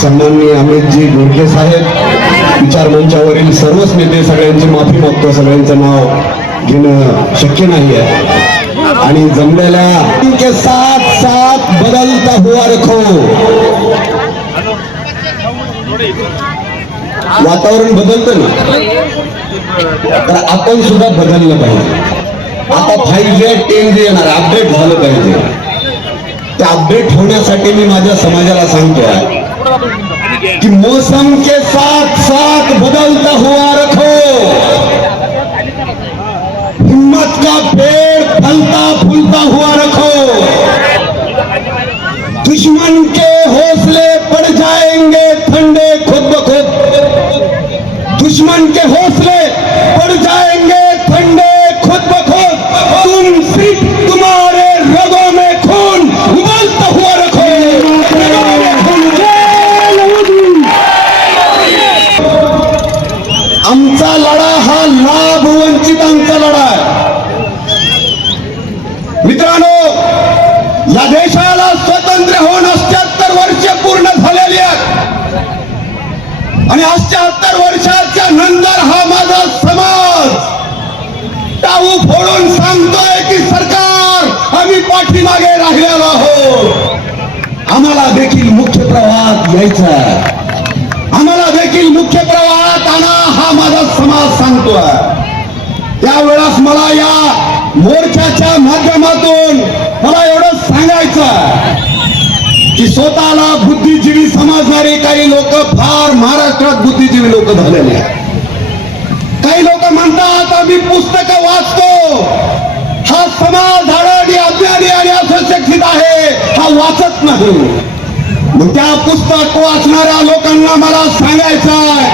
सन्माननीय अमितजी गोडके साहेब, विचार मंचावरील सर्वच नेते, सगळ्यांची माफी मागतो. सगळ्यांचं नाव घेणं शक्य नाही आहे आणि जमलेल्या के साथ साथ बदलता हुआ रखो. वातावरण बदलतं ना, तर आपण सुद्धा बदललं पाहिजे. आता 5G 10G येणार, अपडेट झालं पाहिजे. ते अपडेट होण्यासाठी मी माझ्या समाजाला सांगतोय कि मौसम के साथ साथ बदलता हुआ रखो. हिम्मत का पेड़ फलता फूलता हुआ रखो. दुश्मन के हौसले पड़ जाएंगे ठंडे खुद ब खुद. दुश्मन के हौसले पड़ जाएंगे ठंडे खुद ब खुद. तुम सिर्फ तुम्हारे रगों में खून उबलता हुआ रखो. आमचा लढा हा लाभ वंचितांचा लढा आहे. मित्रांनो, या देशाला स्वातंत्र्य होऊन 78 वर्ष पूर्ण झालेली आहेत आणि 78 वर्षाच्या नंतर हा माझा समाज टाऊ फोडून सांगतोय की सरकार आम्ही पाठीमागे राहिलेलो आहोत. आम्हाला देखील मुख्य प्रवाहात यायचं, आम्हाला देखील मुख्य प्रवाहात आणा, हा माझा समाज सांगतोय. त्यावेळेस मला या मोर्चाच्या माध्यमातून मला एवढं सांगायचं की स्वतःला बुद्धिजीवी समजणारे काही लोक फार महाराष्ट्रात बुद्धिजीवी लोक झालेले आहेत. काही लोक म्हणतात आम्ही पुस्तकं वाचतो, हा समाज आडणी अज्ञानी आणि असुशिक्षित आहे, हा वाचत नाही. मग त्या पुस्तक वाचणाऱ्या लोकांना मला सांगायचं आहे,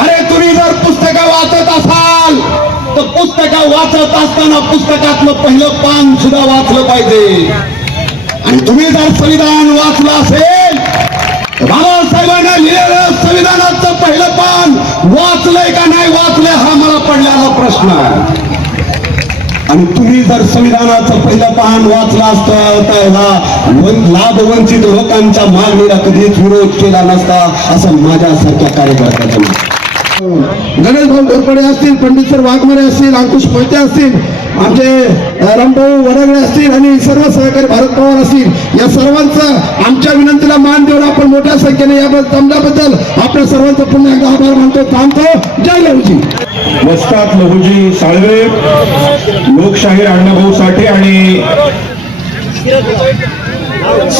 अरे तुम्ही जर पुस्तकं वाचत असाल तर पुस्तकं वाचत असताना पुस्तकातलं पहिलं पान सुद्धा वाचलं पाहिजे. आणि तुम्ही जर संविधान वाचलं असेल तर बाबासाहेबांना लिहिलेलं संविधानाचं पहिलं पान वाचलंय का नाही वाचलंय हा मला पडलेला प्रश्न आहे. आणि तुम्ही जर संविधानाचं पहिलं पान वाचलं असतं तर ह्या लाभ वंचित लोकांच्या मागणीला कधीच विरोध केला नसता, असं माझ्यासारख्या कार्यकर्त्याचं. गणेश भाऊ घोरपडे असतील, पंडित सर वाघमारे असतील, अंकुश मोहिते असतील, आमचे रामभाऊ वडगळे असतील आणि सर्व सहकारी भारत पवार असतील, या सर्वांचा आमच्या विनंतीला मान देऊन आपण मोठ्या संख्येने याबद्दल जमल्याबद्दल आपल्या सर्वांचा पुन्हा एकदा आभार मानतो. थांबतो. जय लहूजी. वस्ताद लहूजी साळवे, लोकशाहीर अण्णाभाऊ साठे आणि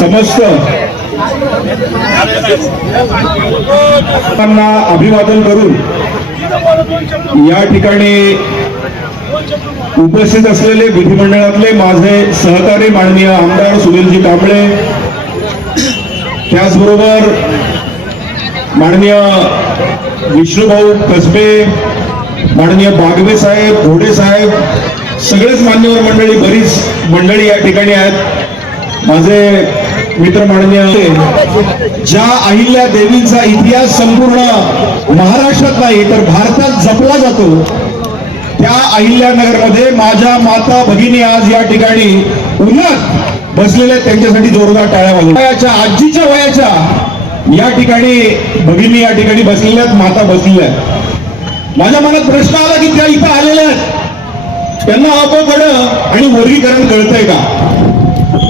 समस्त अभिवादन करून या ठिकाणी उपस्थित असलेले विधिमंडळातले माझे सहकारी माननीय आमदार सुनीलजी कांबळे, त्याचबरोबर माननीय विष्णुभाऊ कसबे, माननीय बागवे साहेब, घोडे साहेब, सगळेच मान्यवर मंडळी, बरीच मंडळी या ठिकाणी आहेत. माझे मित्र माननीय, ज्या अहिल्या देवींचा इतिहास संपूर्ण महाराष्ट्रात नाही तर भारतात जपला जातो, त्या अहिल्यानगरमध्ये माझ्या माता भगिनी आज या ठिकाणी उन्हात बसलेल्या, त्यांच्यासाठी जोरदार टाळ्या वाजवा. आजीच्या वयाच्या या ठिकाणी भगिनी या ठिकाणी बसलेल्या आहेत, माता बसलेल्या आहेत. माझ्या मनात प्रश्न आला की त्या इथं आलेल्या आहेत, त्यांना अपघडं आणि वर्गीकरण कळतंय का?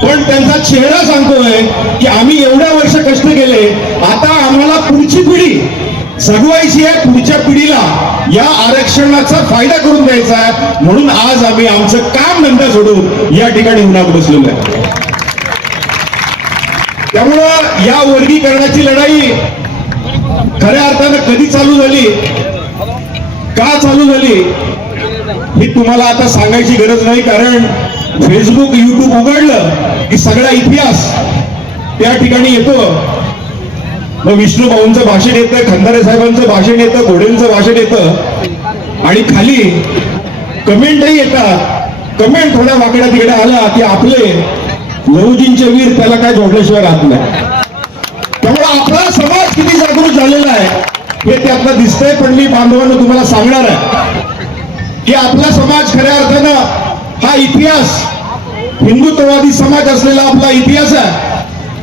पण त्यांचा चेहरा सांगतोय की आम्ही एवढ्या वर्ष कष्ट केले, आता आम्हाला पुढची पिढी जगवायची आहे, पुढच्या पिढीला या आरक्षणाचा फायदा करून द्यायचा आहे, म्हणून आज आम्ही आमचं काम धंदा सोडून या ठिकाणी उन्हात बसलेलो आहे. त्यामुळं या वर्गीकरणाची लढाई खऱ्या अर्थानं कधी चालू झाली, का चालू झाली ही तुम्हाला आता सांगायची गरज नाही, कारण फेसबुक युट्यूब उघडलं की सगळा इतिहास त्या ठिकाणी येतो. मग विष्णू भाऊंचं भाषण येतं, खंदारे साहेबांचं भाषण येतं, घोडेंचं भाषण येतं आणि खाली कमेंटही येतात. कमेंट थोड्या वाकड्या तिकडे आला की आपले लहूजींचे वीर त्याला काय जोडल्याशिवाय राहत नाही. त्यामुळे आपला समाज किती जागृत झालेला आहे हे त्यातलं दिसतंय. पण मी बांधवांना तुम्हाला सांगणार आहे की आपला समाज खऱ्या अर्थानं हा इतिहास हिंदुत्ववादी समाज असलेला आपला इतिहास आहे.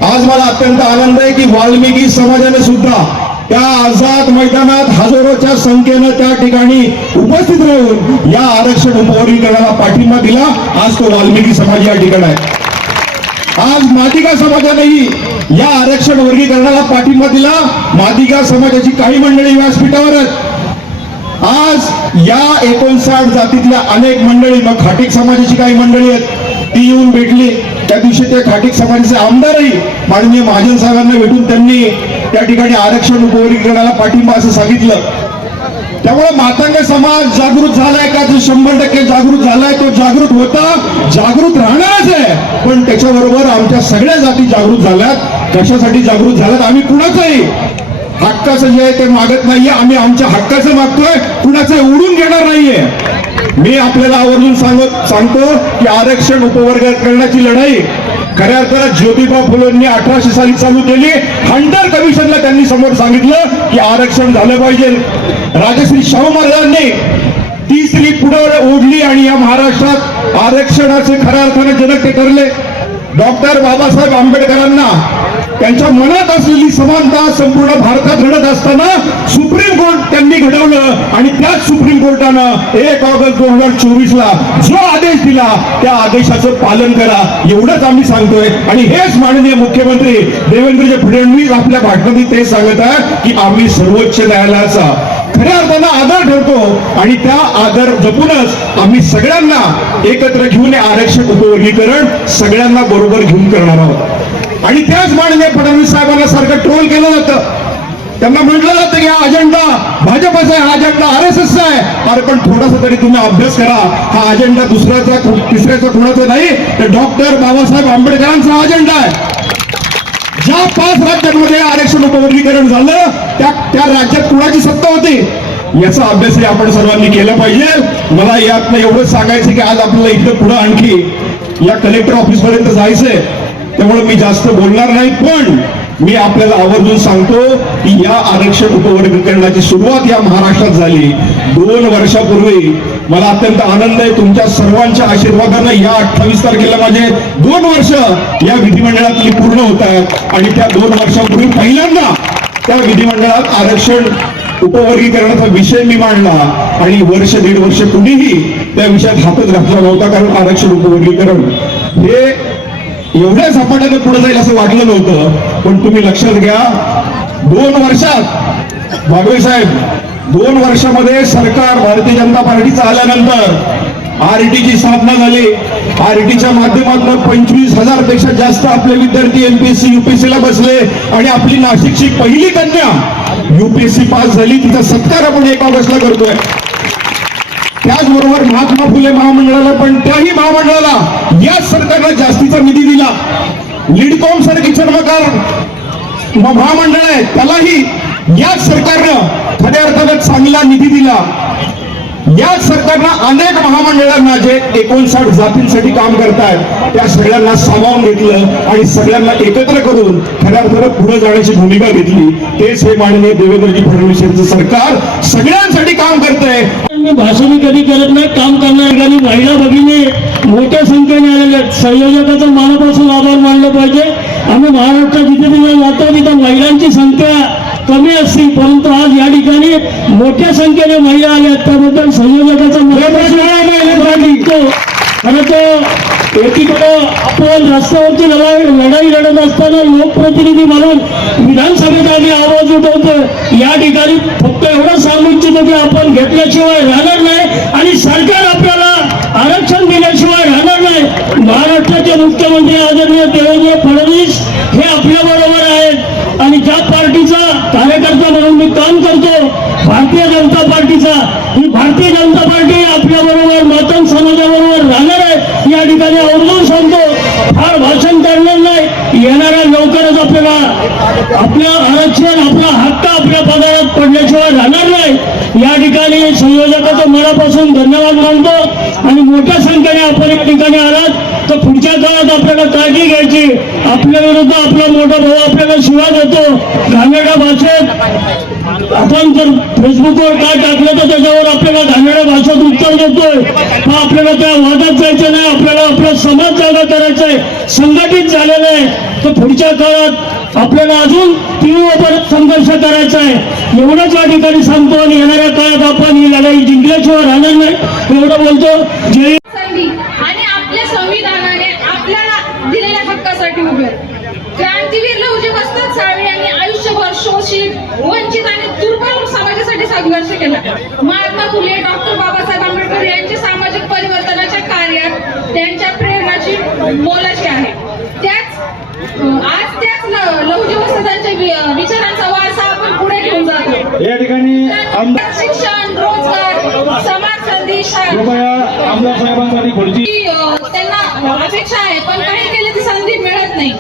आज मला अत्यंत आनंद आहे की वाल्मिकी समाजाने सुद्धा त्या आझाद मैदानात हजारोच्या संख्येनं त्या ठिकाणी उपस्थित राहून या आरक्षण उपवर्गीकरणाला पाठिंबा दिला. आज तो वाल्मिकी समाज या ठिकाणी आहे. आज मादिगा समाजानेही या आरक्षण वर्गीकरणाला पाठिंबा दिला. मादिगा समाजाची काही मंडळी व्यासपीठावर आहेत. आज या 59 जातीतल्या अनेक मंडळी, मग खाटीक समाजाची काही मंडळी आहेत, ती येऊन भेटली. त्या दिवशी ते खाटीक समाजाचे आमदारही माननीय महाजन साहेबांना भेटून त्यांनी त्या ठिकाणी आरक्षण उपवर्गीकरणाला पाठिंबा असं सांगितलं. त्यामुळे मातंग समाज जागृत झालाय का? जो 100% जागृत झालाय, तो जागृत होता, जागृत राहणारच आहे. पण त्याच्याबरोबर आमच्या सगळ्या जाती जागृत झाल्यात. कशासाठी जागृत झाल्यात? आम्ही कुणाचंही हक्काचं जे आहे ते मागत नाहीये. आम्ही आमच्या हक्काचं मागतोय, कुणाचं उडून घेणार नाहीये. मी आपल्याला आवर्जून सांगतो की आरक्षण उपवर्गीकरणाची लढाई खऱ्या अर्थानं ज्योतिबा फुलेंनी 1800 साली चालू केली. हंटर कमिशनला त्यांनी समोर सांगितलं की आरक्षण झालं पाहिजे. राजश्री शाहू महाराजांनी ती स्त्री पुढे ओढली आणि या महाराष्ट्रात आरक्षणाचे खऱ्या अर्थाने जनक ते ठरले. डॉक्टर बाबासाहेब आंबेडकरांना त्यांच्या मनात असलेली समानता संपूर्ण भारतात घडत असताना सुप्रीम कोर्ट त्यांनी घडवलं आणि त्याच सुप्रीम कोर्टानं 1 ऑगस्ट 2024 जो आदेश दिला त्या आदेशाचं पालन करा, एवढंच आम्ही सांगतोय. आणि हेच माननीय मुख्यमंत्री देवेंद्रजी फडणवीस आपल्या भाषणात ते सांगत आहे की आम्ही सर्वोच्च न्यायालयाचा खऱ्या अर्थानं आदर ठेवतो आणि त्या आदर जपूनच आम्ही सगळ्यांना एकत्र घेऊन आरक्षण उपवर्गीकरण सगळ्यांना बरोबर घेऊन करणार आहोत. आणि त्याच माननीय फडणवीस साहेबांना सारखं ट्रोल केलं जातं. त्यांना म्हटलं जातं की हा अजेंडा भाजपचा आहे, हा अजेंडा RSSचा आहे. अरे पण थोडासा तरी तुम्ही अभ्यास करा. हा अजेंडा दुसऱ्याचा तिसऱ्याचा कुणाचा नाही, तर डॉक्टर बाबासाहेब आंबेडकरांचा अजेंडा आहे. ज्या 5 राज्यांमध्ये आरक्षण उपवर्गीकरण झालं त्या राज्यात कुणाची सत्ता होती याचा अभ्यासही आपण सर्वांनी केला पाहिजे. मला यातनं एवढंच सांगायचं की आज आपल्याला इथं पुढे आणखी या कलेक्टर ऑफिस पर्यंत जायचंय, त्यामुळे मी जास्त बोलणार नाही. पण मी आपल्याला आवर्जून सांगतो की या आरक्षण उपवर्गीकरणाची सुरुवात या महाराष्ट्रात झाली 2 वर्षापूर्वी. मला अत्यंत आनंद आहे तुमच्या सर्वांच्या आशीर्वादानं या 28 तारखेला माझे 2 वर्ष या विधिमंडळातली पूर्ण होत आहेत. आणि त्या 2 वर्षापूर्वी पहिल्यांदा त्या विधिमंडळात आरक्षण उपवर्गीकरणाचा विषय मी मांडला आणि वर्ष 1.5 वर्ष कुणीही त्या विषयात हातच घातला नव्हता. कारण आरक्षण उपवर्गीकरण हे एवढ्या झपाट्याने पुढे जाईल असं वाटलं नव्हतं. पण तुम्ही लक्षात घ्या, 2 वर्षात बागवे साहेब 2 वर्षामध्ये सरकार भारतीय जनता पार्टीचं आल्यानंतर RT ची स्थापना झाली. RTच्या माध्यमातून 25,000 पेक्षा जास्त आपले विद्यार्थी MPSC UPSC ला बसले आणि आपली नाशिकची पहिली कन्या UPSC पास झाली. तिचा सत्कार आपण 1 ऑगस्टला करतोय. त्याचबरोबर महात्मा फुले महामंडळाला, पण त्याही महामंडळाला या सरकारनं जास्तीचा निधी दिला. लिडकॉम सारखी चर्मकार महामंडळ आहे, त्यालाही याच सरकारनं खऱ्या अर्थानं चांगला निधी दिला. याच सरकारनं अनेक महामंडळांना जे 59 जातींसाठी काम करतायत त्या सगळ्यांना सामावून घेतलं आणि सगळ्यांना एकत्र करून खऱ्या अर्थानं पुढे जाण्याची भूमिका घेतली. तेच हे माननीय देवेंद्रजी फडणवीस यांचं सरकार सगळ्यांसाठी काम करतंय. मी भाषण कधी करत नाही, काम करणाऱ्या एखादी महिला भगिनी मोठ्या संख्येने आलेल्या आहेत. संयोजकाचा मनापासून आभार मानलं पाहिजे. आम्ही महाराष्ट्रात जिथे तिथे जातो तिथं महिलांची संख्या कमी असतील, परंतु आज या ठिकाणी मोठ्या संख्येने महिला आल्या, त्याबद्दल संयोजकाचा मनापासून खरं तर एकीकडे आपण रस्त्यावरती लढाई लढत असताना लोकप्रतिनिधी म्हणून विधानसभेत आम्ही आवाज उठवतो. या ठिकाणी फक्त एवढं सांगू इच्छितो की आपण घेतल्याशिवाय राहणार नाही आणि सरकार आपल्याला आरक्षण दिल्याशिवाय राहणार नाही. महाराष्ट्राचे मुख्यमंत्री आदरणीय देवेंद्र फडणवीस हे आपल्या बरोबर आहेत आणि ज्या पार्टीचा कार्यकर्ता म्हणून मी काम करतो, भारतीय जनता पार्टीचा, ही भारतीय जनता पार्टी आपल्या बरोबर मातंग समाजाबरोबर राहणार आहे. या ठिकाणी आवर्जून सांगतो, फार भाषण करणार नाही. येणाऱ्या लवकरच आपल्याला आपलं आरक्षण, आपला हक्क आपल्या पदारात पडल्याशिवाय राहणार नाही. या ठिकाणी संयोजकाचं मनापासून धन्यवाद मानतो आणि मोठ्या संख्येने आपण या ठिकाणी आलात तर पुढच्या काळात आपल्याला काळजी घ्यायची. आपल्या विरुद्ध आपला मोठा भाऊ आपल्याला शिवा देतो घाणेरड्या भाषेत. आपण जर फेसबुकवर काय टाकलं तर त्याच्यावर आपल्याला घाणेरड्या भाषेत उत्तर देतोय. पण आपल्याला त्या वादात जायचं नाही. आपल्याला आपला समाज जागा करायचा आहे, संघटित झालेला आहे. तर पुढच्या काळात आपल्याला अजून तीव्र संघर्ष करायचा आहे. एवढंच या ठिकाणी सांगतो आणि येणाऱ्या काळात आपण ही लढाई जिंकल्याशिवाय राहणार नाही एवढं बोलतो. जय संधी आणि आपल्या संविधानाने आपल्याला दिलेल्या हक्कासाठी उभे आहेत. क्रांतीवीर लहुजी वसंत साळवे यांनी आयुष्यभर शोषित, वंचित आणि दुर्बल समाजासाठी संघर्ष केला. महात्मा फुले, डॉक्टर बाबासाहेब आंबेडकर यांच्या सामाजिक परिवर्तनाच्या कार्यात त्यांच्या प्रेरणाची मोलाची आहे. आज त्याच लहुजी वसंतांच्या विचारांचा वारसा आपण पुढे घेऊन जातो. या ठिकाणी शिक्षण, रोजगार, समाज संधी, आमदार साहेबांसाठी खुर्ची त्यांना अपेक्षा आहे, पण काही केले ती संधी मिळत नाही.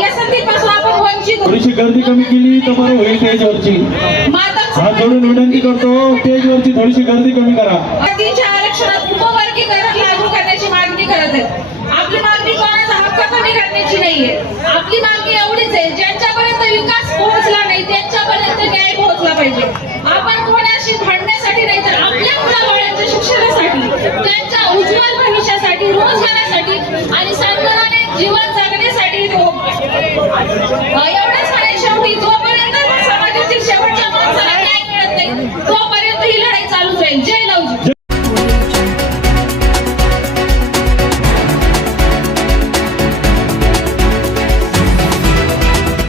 या संधीपासून आपण वंचित. थोडीशी गर्दी कमी केली तर बरं होईल स्टेजवरची. हात जोडून विनंती करतो, स्टेजवरची थोडीशी गर्दी कमी करा. जातीच्या आरक्षणात उपवर्गीकरण लागू करण्याची मागणी करत आहेत. आपली मागणी कोणाचा हक्क कमी करण्याची नाहीये. आपली मागणी एवढीच आहे, ज्यांच्यापर्यंत विकास पोहोचला नाही त्यांच्यापर्यंत न्याय पोहोचला पाहिजे. आपण कोणाशी भांडण्यासाठी नाही तर आपल्या मुलाबाळांच्या शिक्षणासाठी, त्यांच्या उज्ज्वल भविष्यासाठी, रोजगारासाठी आणि सन्मानाने जीवन जगण्यासाठी एवढंच